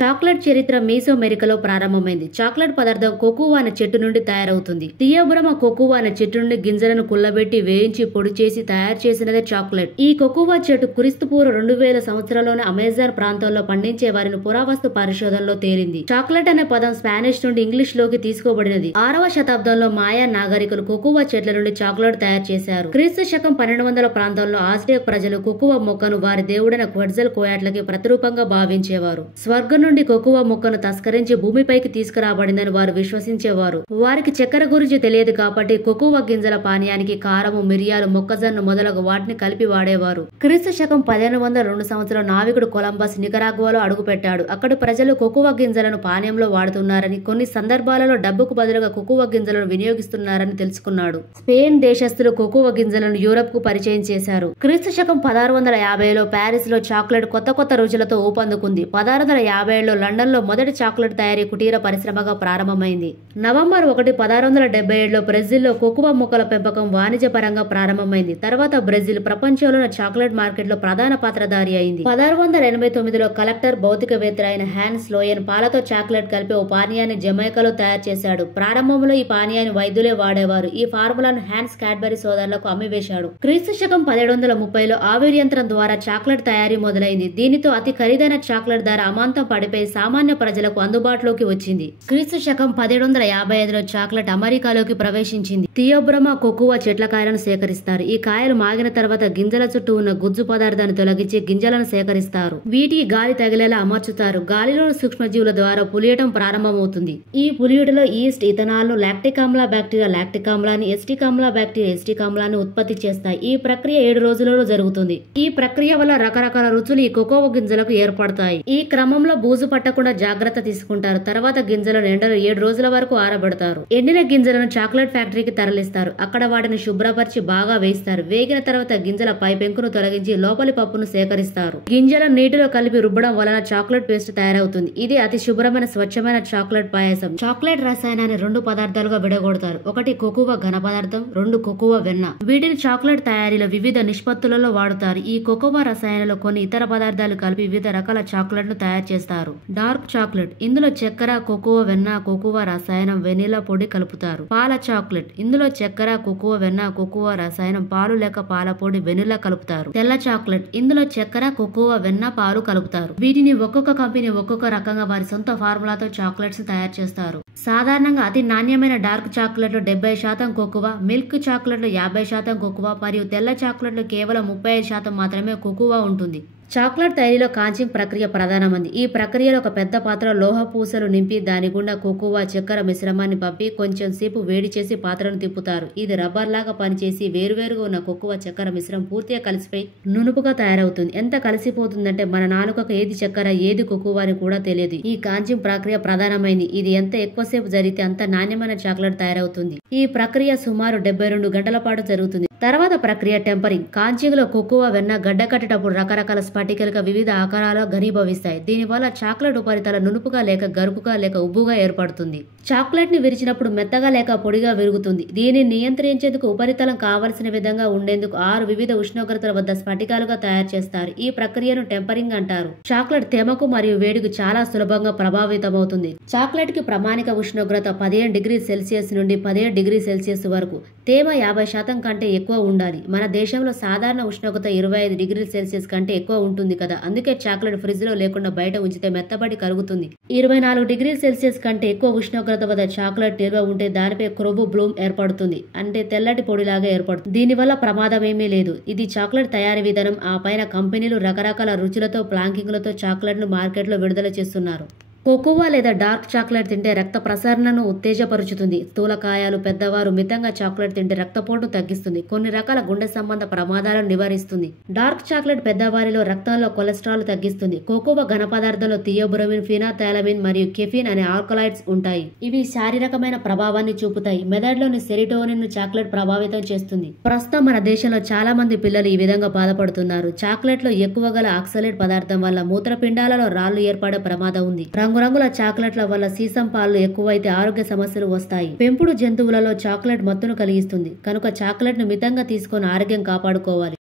Chocolate చరిత్ర మీసోమెరికాలో ప్రారంభమైంది. Chocolate పదార్థం కోకోవా అనే చెట్టు నుండి తయారవుతుంది. థియోబ్రమా కోకోవా అనే చెట్టు నుండి గింజలను కుల్లబెట్టి వేయించి పొడి చేసి తయారు చేసినదే చాక్లెట్. ఈ కోకోవా చెట్టు క్రీస్తుపూర్వం 2000 సంవత్సరాల్లోనే అమెజాన్ ప్రాంతంలో పండించే వారిని పురావస్తు పరిశోధనలో తేలింది. చాక్లెట్ అనే పదం స్పానిష్ నుండి ఇంగ్లీష్ లోకి తీసుకోబడినది. 6వ శతాబ్దంలో మాయా నాగరికులు కోకోవా చెట్ల నుండి చాక్లెట్ తయారు చేశారు. క్రీస్తు శకం 1200 ప్రాంతంలో ఆస్టేక్ ప్రజలు కోకోవా మొక్కను వారి దేవుడైన క్వెట్జల్ కోయాట్లకి ప్రతిరూపంగా భావించేవారు. స్వర్గం నుండి కోకోవా మొక్కను తస్కరించి భూమిపైకి తీసుకురాబడిందని వారు విశ్వసించేవారు. వారికి చక్కెర గురించి తెలియదు కాబట్టి కోకోవా గింజల పానీయానికి కారము, మిరియాలు, మొక్కజొన్న మొదలగు వాటిని కలిపి వాడేవారు. క్రీస్తు శకం 1502 సంవత్సరం నావికుడు కొలంబస్ నికరాగ్వాలో అడుగుపెట్టాడు. అక్కడి ప్రజలు కోకోవా గింజలను పానీయంలో వాడుతున్నారని, కొన్ని సందర్భాలలో డబ్బుకు బదులుగా కోకోవా గింజలను వినియోగిస్తున్నారని తెలుసుకున్నాడు. స్పెయిన్ దేశస్థులు కోకోవా గింజలను యూరప్ కు పరిచయం చేశారు. క్రీస్తు శకం 1650లో ప్యారిస్ లో చాక్లెట్ కొత్త రుచులతో ఊపందుకుంది. 1650లో లండన్ లో మొదటి చాక్లెట్ తయారీ కుటీర పరిశ్రమగా ప్రారంభమైంది. నవంబర్ 1, 1677లో బ్రెజిల్లో కోకోవా మొక్కల పెంపకం వాణిజ్యపరంగా ప్రారంభమైంది. తర్వాత బ్రెజిల్ ప్రపంచంలోని చాక్లెట్ మార్కెట్ లో ప్రధాన పాత్రధారి అయింది. 1689లో కలెక్టర్ భౌతికవేత్త అయిన హ్యాన్స్ లోయన్ పాలతో చాక్లెట్ కలిపి ఓ పానీయాన్ని జమైకాలో తయారు చేశాడు. ప్రారంభంలో ఈ పానీయాన్ని వైద్యులే వాడేవారు. ఈ ఫార్ములాను హ్యాన్స్ క్యాడ్బరీ సోదరులకు అమ్మివేశాడు. క్రీస్తు శకం 1730లో ఆవిరి యంత్రం ద్వారా చాక్లెట్ తయారీ మొదలైంది. దీనితో అతి ఖరీదైన చాక్లెట్ ధర అమాంతం పడిపోయి సామాన్య ప్రజలకు అందుబాటులోకి వచ్చింది. క్రీస్తు శకం 1755లో చాక్లెట్ అమెరికాలోకి ప్రవేశించింది. థియోబ్రమా కోకోవా చెట్ల కాయలను సేకరిస్తారు. ఈ కాయలు మాగిన తర్వాత గింజల చుట్టూ ఉన్న గుజ్జు పదార్థాన్ని తొలగించి గింజలను సేకరిస్తారు. వీటికి గాలి తగిలేలా అమర్చుతారు. గాలిలోని సూక్ష్మజీవుల ద్వారా పులియటం ప్రారంభమవుతుంది. ఈ పులియుటలో ఈస్ట్, ఇథనాల్, లాక్టిక్ ఆమ్ల బ్యాక్టీరియా లాక్టిక్ ఆమ్లాన్ని, ఎస్టిక్ ఆమ్ల బ్యాక్టీరియా ఎస్టిక్ ఆమ్లాన్ని ఉత్పత్తి చేస్తాయి. ఈ ప్రక్రియ 7 రోజులలో జరుగుతుంది. ఈ ప్రక్రియ వల్ల రకరకాల రుచులు ఈ కోకోవా గింజలకు ఏర్పడతాయి. ఈ క్రమంలో బూజు పట్టకుండా జాగ్రత్త తీసుకుంటారు. తర్వాత గింజలను ఎండలో 7 రోజుల వరకు ఆరబెడతారు. ఎండిన గింజలను చాక్లెట్ ఫ్యాక్టరీకి తరలిస్తారు. అక్కడ వాటిని శుభ్రపరిచి బాగా వేయిస్తారు. వేగిన తర్వాత గింజల పై పెంకును తొలగించి లోపలి పప్పును సేకరిస్తారు. గింజలను నీటిలో కలిపి రుబ్బడం వలన చాక్లెట్ పేస్ట్ తయారవుతుంది. ఇది అతి శుభ్రమైన స్వచ్ఛమైన చాక్లెట్ పాయసం. చాక్లెట్ రసాయనాన్ని 2 పదార్థాలుగా విడగొడతారు. ఒకటి కోకోవా ఘన పదార్థం, 2 కోకోవా వెన్న. వీటిని చాక్లెట్ తయారీలో వివిధ నిష్పత్తులలో వాడుతారు. ఈ కోకోవా రసాయనాలు కొన్ని ఇతర పదార్థాలు కలిపి వివిధ రకాల చాక్లెట్ ను తయారు చేస్తారు. డార్క్ చాక్లెట్, ఇందులో చక్కెర, కోకోవా వెన్న, కోకోవా రసాయనం, వెనిలా పొడి కలుపుతారు. పాల చాక్లెట్, ఇందులో చక్కెర, కోకోవా వెన్న, కోకోవా రసాయనం, పాలు లేక పాల పొడి, వెనిలా కలుపుతారు. తెల్ల చాక్లెట్, ఇందులో చక్కెర, కోకోవా వెన్న, పాలు కలుపుతారు. వీటిని ఒక్కొక్క కంపెనీ ఒక్కొక్క రకంగా వారి సొంత ఫార్ములాతో చాక్లెట్స్ తయారు చేస్తారు. సాధారణంగా అతి నాణ్యమైన డార్క్ చాక్లెట్లు 70% కోకోవా, మిల్క్ చాక్లెట్లు 50% కోకోవా మరియు తెల్ల చాక్లెట్లు కేవలం 35% మాత్రమే కోకోవా ఉంటుంది. చాక్లెట్ తయారీలో కాంచింగ్ ప్రక్రియ ప్రధానమైంది. ఈ ప్రక్రియలో ఒక పెద్ద పాత్ర లోహ పూసలు నింపి దాని గుండా కోకోవా, చక్కెర మిశ్రమాన్ని పంపి కొంచెం సేపు వేడి చేసి పాత్రను తిప్పుతారు. ఇది రబ్బర్ లాగా పనిచేసి వేరువేరుగా ఉన్న కోకోవా, చక్కెర మిశ్రమం పూర్తిగా కలిసిపోయి నునుపుగా తయారవుతుంది. ఎంత కలిసిపోతుందంటే మన నాలుకకు ఏది చక్కెర ఏది కోకోవా అని కూడా తెలియదు. ఈ కాంచింగ్ ప్రక్రియ ప్రధానమైంది. ఇది ఎంత ఎక్కువసేపు జరిగితే అంత నాణ్యమైన చాక్లెట్ తయారవుతుంది. ఈ ప్రక్రియ సుమారు 72 గంటల పాటు జరుగుతుంది. తర్వాత ప్రక్రియ టెంపరింగ్. కాంచింగ్ లో కోకోవా వెన్న గడ్డ కట్టేటప్పుడు రకరకాల స్ఫటికలుగా వివిధ ఆకారాల్లో ఘనీభవిస్తాయి. దీనివల్ల చాక్లెట్ ఉపరితల నునుపుగా లేక గరుకుగా లేక ఉబ్బుగా ఏర్పడుతుంది. చాక్లెట్ ని విరిచినప్పుడు మెత్తగా లేక పొడిగా విరుగుతుంది. దీనిని నియంత్రించేందుకు ఉపరితలం కావలసిన విధంగా ఉండేందుకు 6 వివిధ ఉష్ణోగ్రతల వద్ద స్ఫటికాలుగా తయారు చేస్తారు. ఈ ప్రక్రియను టెంపరింగ్ అంటారు. చాక్లెట్ తేమకు మరియు వేడికి చాలా సులభంగా ప్రభావితమవుతుంది. చాక్లెట్ కి ప్రామాణిక ఉష్ణోగ్రత 15 డిగ్రీ సెల్సియస్ నుండి 17 డిగ్రీ సెల్సియస్ వరకు, తేమ 50% కంటే ఎక్కువ ఉండాలి. మన దేశంలో సాధారణ ఉష్ణోగ్రత 25 డిగ్రీ సెల్సియస్ కంటే ఎక్కువ ఉంటుంది కదా, అందుకే చాక్లెట్ ఫ్రిడ్జ్ లో లేకుండా బయట ఉంచితే మెత్తబడి కరుగుతుంది. 24 డిగ్రీ సెల్సియస్ కంటే ఎక్కువ ఉష్ణోగ్రత వద్ద చాక్లెట్ నిల్వ ఉంటే దానిపై క్రొవ్వు బ్లూమ్ ఏర్పడుతుంది. అంటే తెల్లటి పొడిలాగా ఏర్పడుతుంది. దీనివల్ల ప్రమాదం ఏమీ లేదు. ఇది చాక్లెట్ తయారీ విధానం. ఆ పైన కంపెనీలు రకరకాల రుచులతో ప్లాంకింగ్లతో చాక్లెట్ ను మార్కెట్ లో విడుదల చేస్తున్నారు. కోకోవా లేదా డార్క్ చాక్లెట్ తింటే రక్త ప్రసరణను ఉత్తేజపరుచుతుంది. స్థూలకాయాలు, పెద్దవారు మితంగా చాక్లెట్ తింటే రక్తపోటును తగ్గిస్తుంది. కొన్ని రకాల గుండె సంబంధ ప్రమాదాలను నివారిస్తుంది. డార్క్ చాక్లెట్ పెద్దవారిలో రక్తంలో కొలెస్ట్రాల్ తగ్గిస్తుంది. కోకోవా ఘన పదార్థంలో థియోబ్రోమిన్, ఫినాథాలమిన్ మరియు కెఫిన్ అనే ఆల్కలాయిడ్స్ ఉంటాయి. ఇవి శారీరకమైన ప్రభావాన్ని చూపుతాయి. మెదడులోని సెరిటోనిన్ ను చాక్లెట్ ప్రభావితం చేస్తుంది. ప్రస్తుతం మన దేశంలో చాలా మంది పిల్లలు ఈ విధంగా బాధపడుతున్నారు. చాక్లెట్ లో ఎక్కువ గల ఆక్సలేట్ పదార్థం వల్ల మూత్రపిండాలలో రాళ్లు ఏర్పడే ప్రమాదం ఉంది. రంగురంగుల చాక్లెట్ల వల్ల సీసం పాలు ఎక్కువైతే ఆరోగ్య సమస్యలు వస్తాయి. పెంపుడు జంతువులలో చాక్లెట్ మత్తును కలిగిస్తుంది. కనుక చాక్లెట్ ను మితంగా తీసుకొని ఆరోగ్యం కాపాడుకోవాలి.